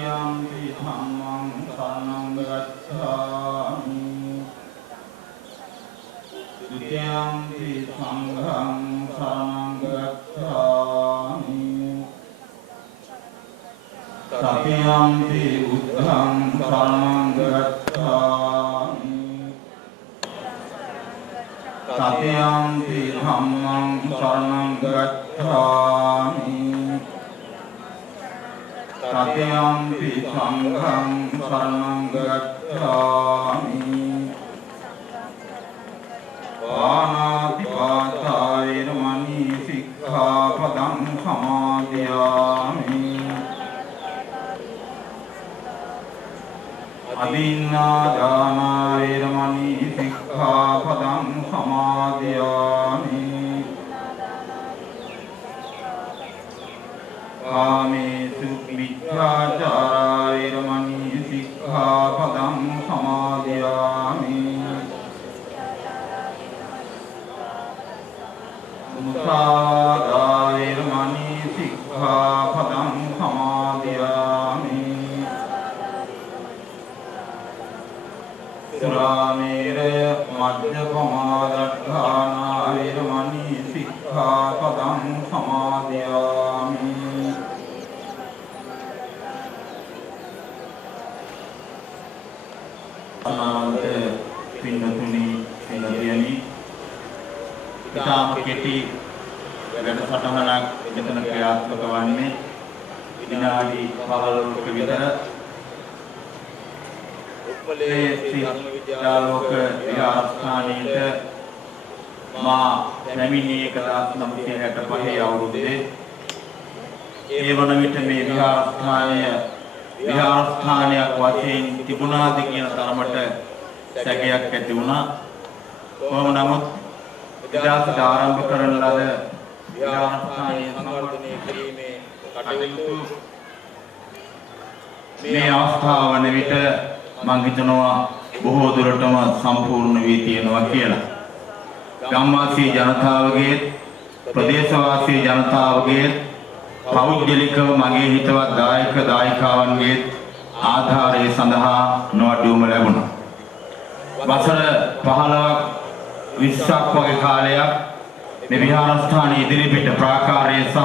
Tatiyampi dhammam saranam gacchami Dutiyampi sangham saranam gacchami Tatiyampi buddham saranam gacchami Tatiyampi dhammam saranam gacchami Tatiyampi sangham saranam gacchami Pānātipātā vīramani sikkhapadam samadhiyāmi Adinādānā vīramani sikkhapadam samadhiyāmi Kāmesu miccācārā vīramani sikkhapadam samadhiyāmi Musādā vīramani sikkhapadam samadhiyāmi Surāmēraya majjapamādakkhānā vīramani sikkhapadam samadhiyāmi අනාගත පින්නතුනි පින්නදියනි ඉතාම කෙටි වැඩසටහනක් මෙතන ක්‍රියාත්මක වන්නේ විනාඩි 15ක විතර උප්පලේ ශ්‍රී ධර්මවිද්‍යාලෝක විහාරස්ථානයේට මා පැමිණියේ 1965 අවුරුද්දේ ඒ වන විට මේ විහාරස්ථානයක් වශයෙන් තිබුණාද කියන තරමට සැකයක් ඇති වුණා. කොහොම නමුත් විද්‍යාවට ආරම්භ කරන ලද විහාරස්ථානයේ සංවර්ධනය කිරීමේ කටයුතු මේ අවස්ථාව වන විට මම හිතනවා බොහෝ දුරටම සම්පූර්ණ වී තියෙනවා කියලා. ගම්වාසී ජනතාවගේ ප්‍රදේශවාසී ජනතාවගේ පෞද්ගලිකව මගේ හිතවත් දායක දායිකාවන්ගේ ආධාරය සඳහා නොඅඩුවම ලැබුණා. වසර 15ක් 20ක් වගේ කාලයක් මේ විහාරස්ථානයේ ඉදිරිපිට ප්‍රාකාරය සහ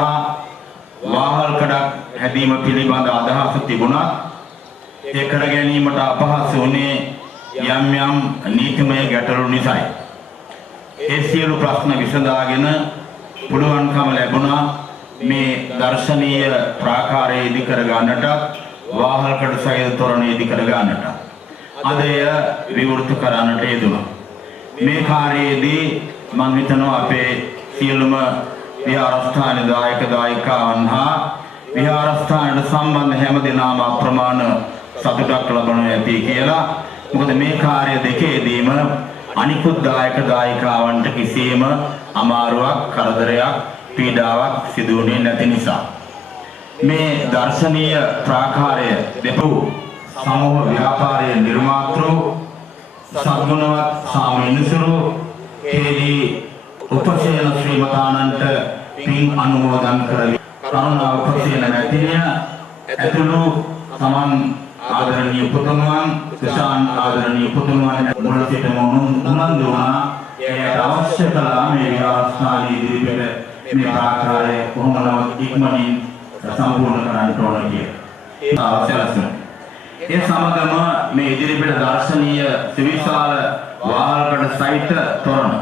වාහල් කඩක් හැදීම පිළිබඳ අදහස තිබුණා. ඒ කර ගැනීමට අපහසු වුණේ යම් යම් නීතිමය ගැටලු නිසායි. ඒ සියලු ප්‍රශ්න විසඳාගෙන පුළුවන්කම ලැබුණා මේ දර්ශනීය ප්‍රාකාරය ඉදි කර ගන්නට වාහල්කඩ සහිත තොරණ ඉදි කර ගන්නට අද එය විවෘත කරන්නට යෙදුණා. මේ කාර්යයේදී මම හිතනවා අපේ සියලුම විහාරස්ථාන දායක දායිකාවන් හා විහාරස්ථානයට සම්බන්ධ හැම දෙනාම අප්‍රමාණ සතුටක් ලබනවා ඇති කියලා. මොකද මේ කාර්ය දෙකේදීම අනිකුත් දායක දායිකාවන්ට කිසියම් අමාරුවක් කරදරයක් පීඩාවක් සිදු වුණේ නැති නිසා මේ දර්ශනීය ප්‍රාකාරය දෙපු සමූහ ව්‍යාපාරයේ නිර්මාතෘ සත්ගුණවත් සාමිනිසුරු කේදී උපසේන ශ්‍රීමතානන්ට පින් අනුමෝදන් කරමි. කරුණා උපසේන මැතිණිය ඇතුළු සමන් ආදරණීය පුතුණුවන් සුශාන් ආදරණීය පුතුණුවන් මුල සිටම උනන්දු වුණා. ඒ අවශ්‍ය කළා මේ විහාරස්ථානයේ ඉදිරිපිට මේ ප්‍රාකාරය කොහොමද ඉක්මනින් සම්පූර්ණ කරන්න ඕන කියලා. ඒ සමගම මේ ඉදිරිපිට දර්ශනීය සවිශාල වාහල්කඩ සහිත තොරණ.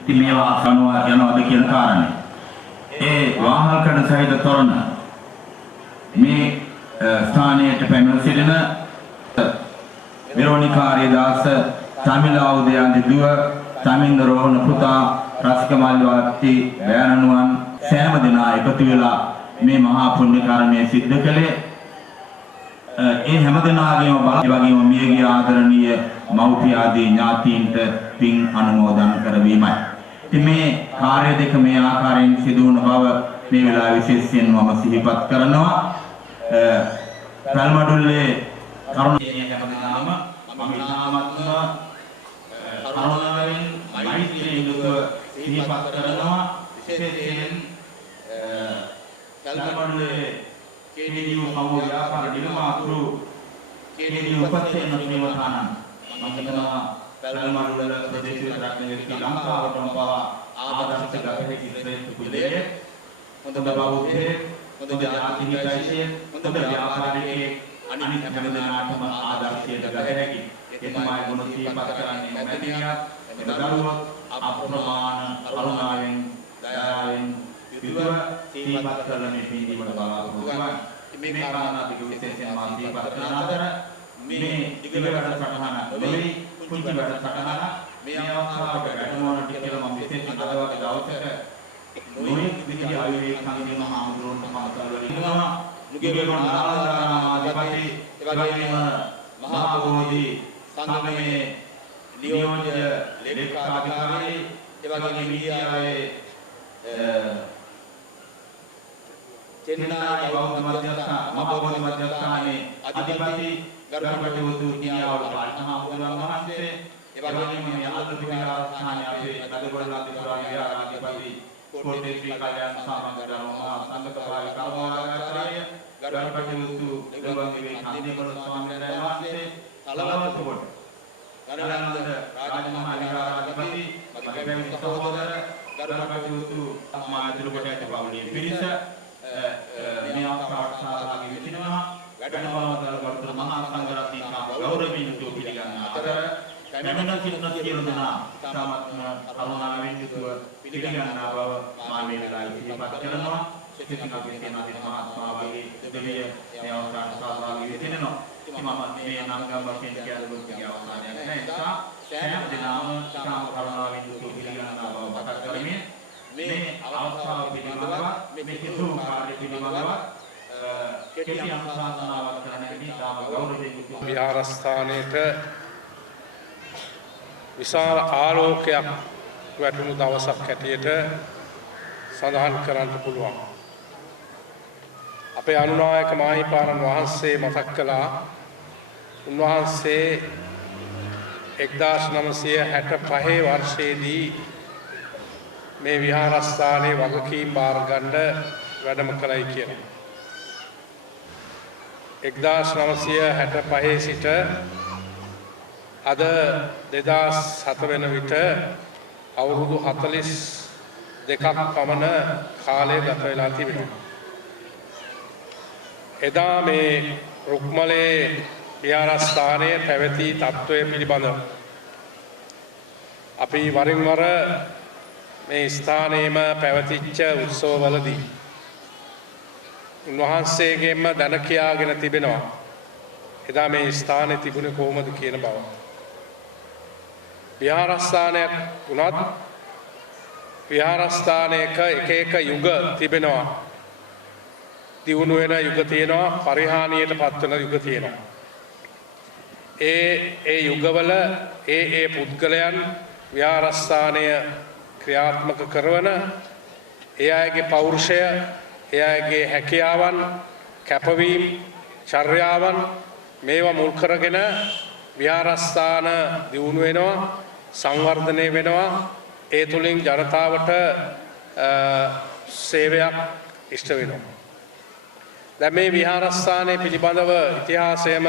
ඉතින් මේවා සම්වා යනවාද කියන කාරණේ. ඒ වාහල්කඩ සහිත තොරණ මේ ස්ථානයට පැමිණ සිටින විරෝණිකාර්ය දාස තමිලාවුදයන්ගේ දුව තමින්ද රෝහණ පුතා රසික මල්වාති බෑනනුවන් සෑම දෙනා එකතු වෙලා මේ මහා පුණ්‍ය කර්මය සිද්ධ කළේ. ඒ හැම දෙනාගේම වගේම මියගිය ආදරණීය මව්පිය ආදී ඥාතීන්ට පින් අනුමෝදන් කරවීමයි. ඉතින් මේ කාර්ය දෙක මේ ආකාරයෙන් සිදු වුණ බව මේ වෙලාවේ විශේෂයෙන් මම සිහිපත් කරනවා. රල්මඩුල්ලේ කරුණාවේ හැම දෙනාම මම ඉතාමත්ම කරුණාවෙන් මෛත්‍රියෙන් යුතුව සිහිපත් කරනවා. විශේෂයෙන් රල්මඩුල්ලේ KDU Samud Yapar Dilmatu KDU Upasena Sriwatanan Mangkana Pelmadulla Pradesh Ratna Sri Lanka Watampa ආදර්ශ ගතහැකි ශ්‍රේෂ්ඨ කුලයේ හොඳ බෞද්ධයෙක් හොඳ ජාති හිතයිසියෙක් හොඳ ව්‍යාපාරිකයෙක් අනිත් හැම දෙනාටම ආදර්ශයට ගතහැකි එතුමායි ගුණ සිහිපත් කරන්නේ නැතිනියක් එදරුවෝ අප්‍රමාණ කරුණාවෙන් දයාවෙන් යුතුව සිහිපත් කරන මේ පින්දීමට බලාපොරොත්තු වෙනවා මේ කාරණා ටික විශේෂයෙන් මා සිහිපත් කරන අතර මේ දිග වැඩසටහන නොවේ කුංචි වැඩසටහන මේ අවස්ථාවට වැඩමවන්නට කියලා මම විශේෂයෙන් අද වගේ දවසක නොයෙක් විදිහේ ආයුර්වේද සංගීත මහාමුදුරන්ට පන්සල් වල ඉන්නවා නුගේගොඩ නාලන්දානාමාධිපති එවැගේම මහා බෝධි සංගමයේ නියෝජ්‍ය ලේකකාධිකාරී එවැගේම මීඩියාවේ චෙන්නයි බෞද්ධ මධ්‍යස්ථාන මහා බෝධි මධ්‍යස්ථානයේ අධිපති ගරුකටයුතු නියාවල මහාමුදුරන් වහන්සේ එවැගේම මේ අලුත් විහාරස්ථානයේ අපේ නගරවලදී පුරාණ විහාරාධිපති කොට්ටේ ශ්‍රී කල්‍යාණ සමාගම මහා සංඝසභාවේ කර්මාධිකාරිය ගරුකටයුතු දෙවංගිවේ කන්දිමල ස්වාමීන් වහන්සේ තලවතු කොට ගණනන්ද රාජමහා විහාරාධිපති මගේ පැවිදි සහෝදර ගරුකටයුතු සමාජික කොට ඇති පවුලේ පිරිස මේ අවස්ථාවට සහභාගී වෙනවා වැඩමවතල වර්තන මහා සංඝරත්නයේ ගෞරවයෙන් යුතුව පිළිගන්න අතර කැමෙන සිටින සියලු දෙනා සාමත්ම කරුණාවෙන් යුතුව පිළිගන්නා බව මා මේ වෙලාවේ සිහිපත් කරනවා සිතින් අපේ සේනාධිපති මහත්මයා වගේ දෙවිය මේ අවස්ථාවට සහභාගී වෙනවා ඉතින් මම මේ නම් වශයෙන් කියලා දුන්නේ අවසානයක් නැහැ ඒ නිසා සෑම දිනම සාම කරුණාවෙන් යුතුව පිළිගන්නා බව මතක් කරමින් මේ අවස්ථාව පිළිබඳව මේ සිසු කාර්ය පිළිබඳව කෙටි අනුශාසනාවක් කරන්න නිසා ගෞරවයෙන් යුතුව විහාරස්ථානයේ විශාල ආලෝකයක් වැටුණු දවසක් හැටියට සඳහන් කරන්න පුළුවන්. අපේ අනුනායක මාහිමිපාණන් වහන්සේ මතක් කළා උන්වහන්සේ 1965 වර්ෂයේදී මේ විහාරස්ථානයේ වගකීම් බාර ගන්න වැඩම කළයි කියලා. 1965 සිට අද 2007 වෙන විට අවුරුදු 42ක් පමණ කාලය ගත වෙලා තිබෙනවා. එදා මේ රුක්මලේ විහාරස්ථානයේ පැවති තත්ත්වය පිළිබඳව අපි වරින් වර මේ ස්ථානයේම පැවතිච්ච උත්සවවලදී උන්වහන්සේගෙන්ම දැන කියාගෙන තිබෙනවා එදා මේ ස්ථානයේ තිබුණේ කොහොමද කියන බව. විහාරස්ථානයක් වුණත් විහාරස්ථානයක එක එක යුග තිබෙනවා. දියුණු වෙන යුග තියෙනවා, පරිහානියට පත් වෙන යුග තියෙනවා. ඒ යුගවල ඒ පුද්ගලයන් විහාරස්ථානය ක්‍රියාත්මක කරන ඒ අයගේ පෞරුෂය, ඒ අයගේ හැකියාවන්, කැපවීම, චර්යාවන් මේවා මුල් කරගෙන විහාරස්ථාන දියුණු වෙනවා, සංවර්ධනය වෙනවා. ඒ තුලින් ජනතාවට සේවයක් ඉෂ්ට වෙනවා. දැන් මේ විහාරස්ථානයේ පිළිබඳව ඉතිහාසයම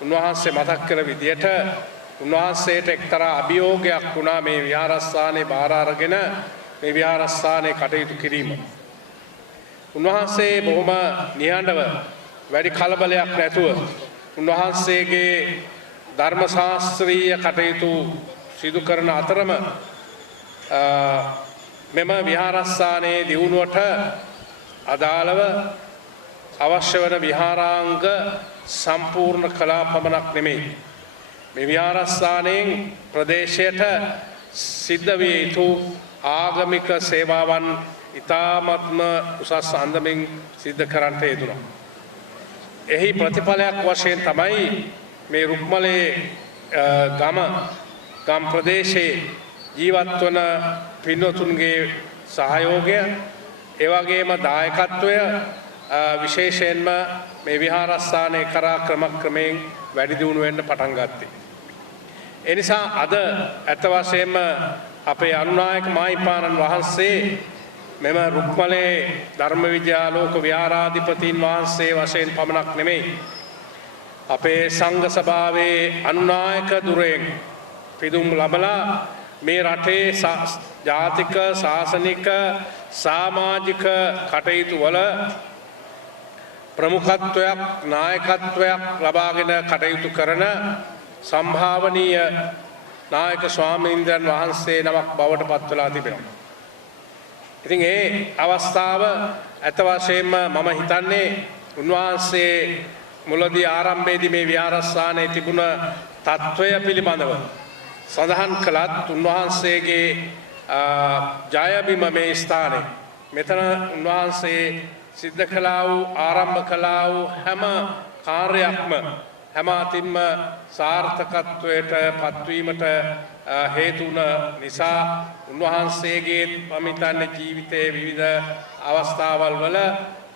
උන්වහන්සේ මතක් කර විදියට උන්වහන්සේට එක්තරා අභියෝගයක් වුණා මේ විහාරස්ථානයේ බාර අරගෙන මේ විහාරස්ථානයේ කටයුතු කිරීම. උන්වහන්සේ බොහොම නිහඬව වැඩි කලබලයක් නැතුව උන්වහන්සේගේ ධර්ම ශාස්ත්‍රීය කටයුතු සිදු කරන අතරම මෙම විහාරස්ථානයේ දියුණුවට අදාළව අවශ්‍ය වන විහාරාංග සම්පූර්ණ කළා පමණක් නෙමෙයි මේ විහාරස්ථානයෙන් ප්‍රදේශයට සිද්ධ විය යුතු ආගමික සේවාවන් ඉතාමත්ම උසස් අන්දමින් සිද්ධ කරන්නට යෙදුණා. එහි ප්‍රතිඵලයක් වශයෙන් තමයි මේ රුක්මලේ ගම් ප්‍රදේශයේ ජීවත් වන පින්වතුන්ගේ සහයෝගය, ඒ වගේම දායකත්වය විශේෂයෙන්ම මේ විහාරස්ථානයේ කරා ක්‍රමක්‍රමයෙන් වැඩි දියුණු වෙන්න පටන් ගත්තේ. ඒ නිසා අද ඇත්ත වශයෙන්ම අපේ අනුනායක මාහිමිපාණන් වහන්සේ මෙම රුක්මලේ ධර්ම විද්‍යාලෝක විහාරාධිපතීන් වහන්සේ වශයෙන් පමණක් නෙමෙයි අපේ සංඝ සභාවේ අනුනායක දුරෙන් පිදුම් ලබලා මේ රටේ ජාතික ශාසනික සමාජික කටයුතු වල ප්‍රමුඛත්වයක් නායකත්වයක් ලබාගෙන කටයුතු කරන සම්භාවනීය නායක ස්වාමීන්ද්‍රයන් වහන්සේ නමක් බවට පත් වෙලා තිබෙනවා. ඉතින් ඒ අවස්ථාව ඇත්ත වශයෙන්ම මම හිතන්නේ උන්වහන්සේ මුලදී ආරම්භයේදී මේ විහාරස්ථානයේ තිබුණ තත්වය පිළිබඳව සඳහන් කළත් උන්වහන්සේගේ ජයබිම මේ ස්ථානයේ මෙතන උන්වහන්සේ සිද්ධ කළා වූ ආරම්භ කළා වූ හැම කාර්යයක්ම හැම අතින්ම සාර්ථකත්වයට පත්වීමට හේතු වුණ නිසා උන්වහන්සේගේ පමිතන්නේ ජීවිතයේ විවිධ අවස්ථාවල් වල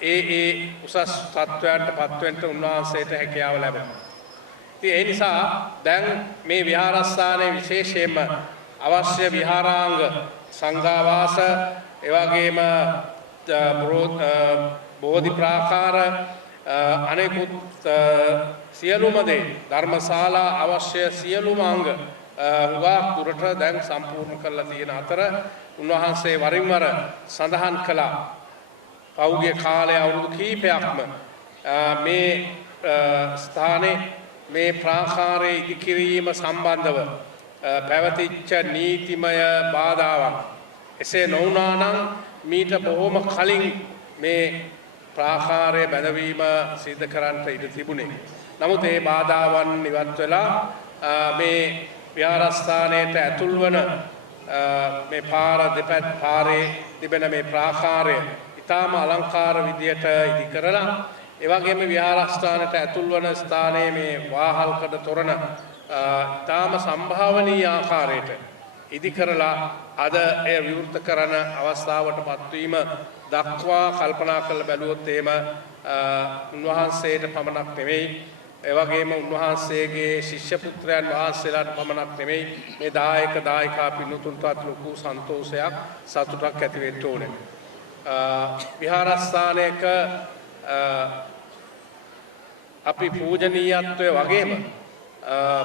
ඒ උසස් තත්වයන්ට පත්වෙන්න උන්වහන්සේට හැකියාව ලැබුණා. ඉතින් ඒ නිසා දැන් මේ විහාරස්ථානයේ විශේෂයෙන්ම අවශ්‍ය විහාරාංග සංඝාවාස එවැගේම බෝධි ප්‍රාකාර අනෙකුත් සියලුම දේ ධර්මශාලා අවශ්‍ය සියලුම අංග හුඟක් දුරට දැන් සම්පූර්ණ කරලා තියෙන අතර උන්වහන්සේ වරින් වර සඳහන් කළා පෞද්ගලික කාලය අවුරුදු කිහිපයක්ම මේ ස්ථානයේ මේ ප්‍රාකාරයේ ඉදිකිරීම සම්බන්ධව පැවතිච්ච නීතිමය බාධාවන් එසේ නොවුනා නම් මීට බොහොම කලින් මේ ප්‍රාකාරයේ බැඳවීම සිදු කරන්නට ඉඩ තිබුණේ. නමුත් මේ බාධාවන් ඉවත් වෙලා මේ විහාරස්ථානයට ඇතුල් වන මේ පාර දෙපැත්ත පාරේ තිබෙන මේ ප්‍රාකාරය ඊටාම අලංකාර විදියට ඉදි කරලා ඒ වගේම විහාරස්ථානයට ඇතුල් වන ස්ථානයේ මේ වාහල්කඩ තොරණ ඊටාම සම්භාවනීය ආකාරයට ඉදි කරලා අද එය විවෘත කරන අවස්ථාවටපත් වීම දක්වා කල්පනා කරලා බැලුවොත් එහෙම උන්වහන්සේට පමණක් නෙවෙයි ඒ වගේම උන්වහන්සේගේ ශිෂ්‍ය පුත්‍රයන් වහන්සේලාට පමණක් නෙවෙයි මේ දායක දායිකා පින්තුන්ටත් ලොකු සන්තෝෂයක් සතුටක් ඇති වෙන්න ඕනේ. විහාරස්ථානයක අපි පූජනීයත්වය වගේම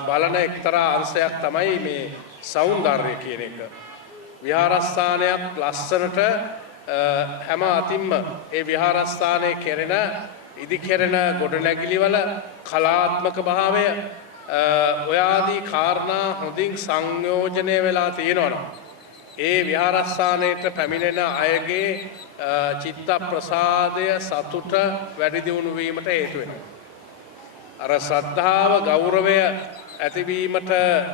බලන එක්තරා අංශයක් තමයි මේ සෞන්දර්යය කියන එක. විහාරස්ථානයක් ලස්සනට හැම අතින්ම ඒ විහාරස්ථානයේ කෙරෙන ඉදි කෙරෙන ගොඩනැගිලි වල කලාත්මක භාවය ඔය ආදී කාරණා හොඳින් සංයෝජනය වෙලා තියෙනවා. ඒ විහාරස්ථානයට පැමිණෙන අයගේ චිත්ත ප්‍රසාදය සතුට වැඩි දියුණු වීමට හේතු වෙනවා. අර ශ්‍රද්ධාව ගෞරවය ඇතිවීමට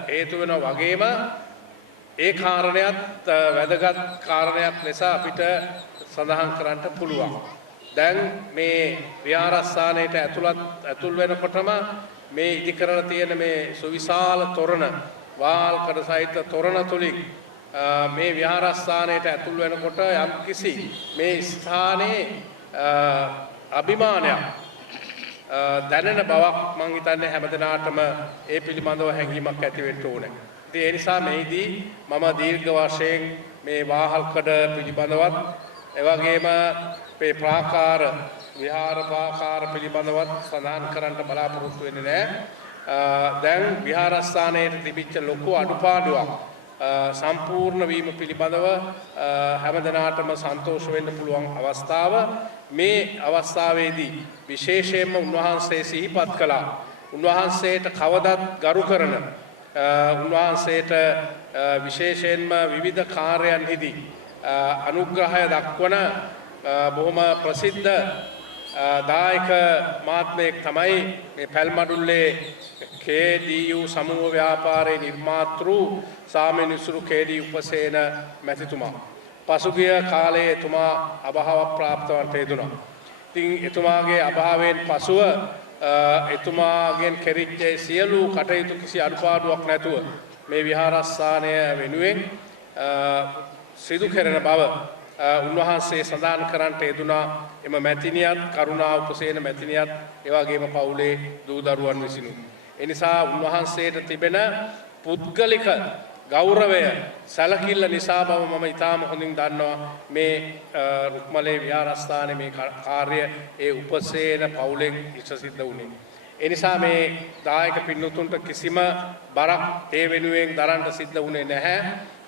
හේතු වෙන වගේම ඒ කාරණයක් වැදගත් කාරණයක් ලෙස අපිට සඳහන් කරන්න පුළුවන්. දැන් මේ විහාරස්ථානයට ඇතුල් වෙනකොටම මේ ඉදි කරලා තියෙන මේ සුවිශාල තොරණ වාල්කඩ සහිත තොරණ තුලින් මේ විහාරස්ථානයට ඇතුල් වෙනකොට යම්කිසි මේ ස්ථානයේ අභිමානයක් දැනෙන බවක් මම හිතන්නේ හැමදෙනාටම ඒ පිළිබඳව හැඟීමක් ඇති වෙන්න ඕනේ. ඉතින් ඒ නිසා මේදී මම දීර්ඝ වශයෙන් මේ වාහල්කඩ පිළිබඳවත් එවැගේම මේ ප්‍රාකාර විහාර ප්‍රාකාර පිළිබඳවත් සඳහන් කරන්න බලාපොරොත්තු වෙන්නේ නැහැ. දැන් විහාරස්ථානයේ තිබිච්ච ලොකු අඩුපාඩුවක් සම්පූර්ණ වීම පිළිබඳව හැමදෙනාටම සන්තෝෂ වෙන්න පුළුවන් අවස්ථාව මේ අවස්ථාවේදී විශේෂයෙන්ම උන්වහන්සේ සිහිපත් කළා. උන්වහන්සේට කවදත් ගරු කරන උන්වහන්සේට විශේෂයෙන්ම විවිධ කාර්යයන්හිදී අනුග්‍රහය දක්වන බොහොම ප්‍රසිද්ධ දායක මාත්මයෙක් තමයි මේ පැල්මඩුල්ලේ KDU සමූහ ව්‍යාපාරයේ නිර්මාතෘ සාමිනිසුරු KD උපසේන මැතිතුමා. පසුගිය කාලයේ එතුමා අභාව ප්‍රාප්තවන්ට යෙදුණා. ඉතින් එතුමාගේ අභාවයෙන් පසුව එතුමාගෙන් කෙරිච්ච සියලු කටයුතු කිසි අඩුපාඩුවක් නැතුව මේ විහාරස්ථානය වෙනුවෙන් සිදු කෙරෙන බව උන්වහන්සේ සඳහන් කරන්නට යෙදුනා. එම මැතිනියත් කරුණා උපසේන මැතිනියත් ඒ වගේම පවුලේ දූ දරුවන් විසිනු. ඒ නිසා උන්වහන්සේට තිබෙන පුද්ගලික ගෞරවය සැලකිල්ල නිසා බව මම ඉතාම හොඳින් දන්නවා මේ රුක්මලේ විහාරස්ථානයේ මේ කාර්ය ඒ උපසේන පවුලෙන් ඉෂ්ට සිද්ධ වුණේ. ඒ නිසා මේ දායක පින්නතුන්ට කිසිම බරක් ඒ වෙනුවෙන් දරන්න සිද්ධ වුණේ නැහැ.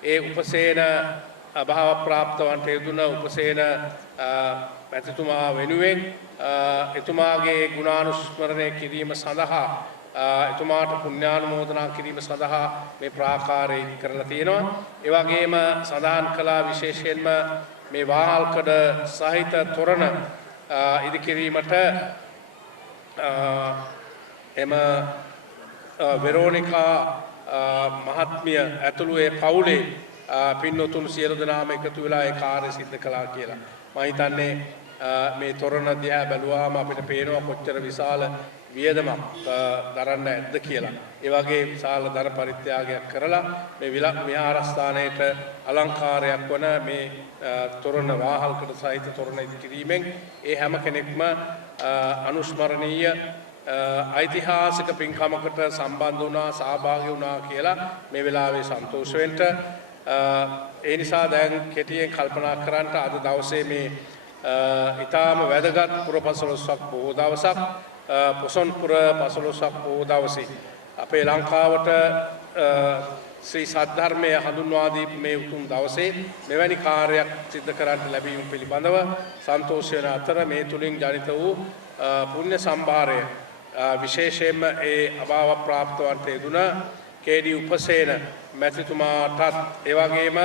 ඒ උපසේන අභාව ප්‍රාප්තවන්ට යෙදුන උපසේන මැතිතුමා වෙනුවෙන් එතුමාගේ ගුණානුස්මරණය කිරීම සඳහා එතුමාට පුණ්‍යානුමෝදනා කිරීම සඳහා මේ ප්‍රාකාරය කරලා තියෙනවා. ඒ වගේම සඳහන් කළා විශේෂයෙන්ම මේ වාහල්කඩ සහිත තොරණ ඉදි කිරීමට එම වෙරෝනිකා මහත්මිය ඇතුළු ඒ පවුලේ පින්නතුන් සියලු දෙනාම එකතු වෙලා ඒ කාර්ය සිද්ධ කළා කියලා. මම හිතන්නේ මේ තොරණ දිහා බැලුවාම අපිට පේනවා කොච්චර විශාල වියදමක් දරන්න ඇද්ද කියලා. ඒ වගේ විශාල ධන පරිත්‍යාගයක් කරලා මේ විහාරස්ථානයේට අලංකාරයක් වන මේ තොරණ වාහල්කඩ සහිත තොරණ ඉදි කිරීමෙන් ඒ හැම කෙනෙක්ම අනුස්මරණීය ඓතිහාසික පින්කමකට සම්බන්ධ වුණා සහභාගී වුණා කියලා මේ වෙලාවේ සන්තෝෂ වෙන්න. ඒ නිසා දැන් කෙටියෙන් කල්පනා කරන්න අද දවසේ මේ ඊටාම වැදගත් පුරපසළොස්වක් බොහෝ දවසක් පොසොන්පුර පසළොස්වක් බොහෝ දවසේ අපේ ලංකාවට ශ්‍රී සද්ධර්මය හඳුන්වා දීපු මේ උතුම් දවසේ මෙවැනි කාර්යයක් සිදු කරන්න ලැබීම පිළිබඳව සන්තෝෂ වෙන අතර මේ තුලින් ජනිත වූ පුණ්‍ය සම්භාරය විශේෂයෙන්ම ඒ අභාව ප්‍රාප්තවන්ට යෙදුන කේඩී උපසේන මැතිතුමාටත් ඒ වගේම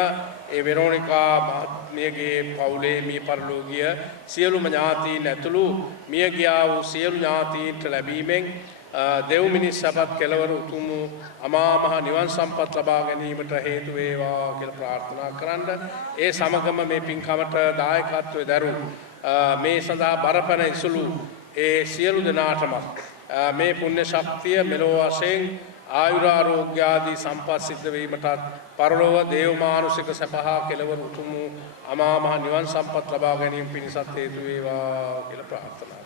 ඒ වෙරෝනිකා මහත්මියගේ පවුලේ මිය පරලෝකීය සියලුම ඥාතීන් ඇතුළු මිය ගියා වූ සියලු ඥාතීන්ට ලැබීමෙන් දෙව් මිනිස් සපත් කෙලවර උතුම් අමා මහ නිවන් සම්පත් ලබා ගැනීමට හේතු වේවා කියලා ප්‍රාර්ථනා කරන්න. ඒ සමගම මේ පින්කමට දායකත්වයේ දරුණු මේ සඳහා බරපණ ඉසුළු ඒ සියලු දෙනාටම මේ පුණ්‍ය ශක්තිය මෙලොව වශයෙන් ආයුරාරෝග්‍ය ආදී සම්පත් සිද්ධ වීමටත් පරලොව දේව මානුෂික සපහා කෙලවර උතුම් අමා මහ නිවන් සම්පත් ලබා ගැනීම පිණිසත් හේතු වේවා කියලා ප්‍රාර්ථනා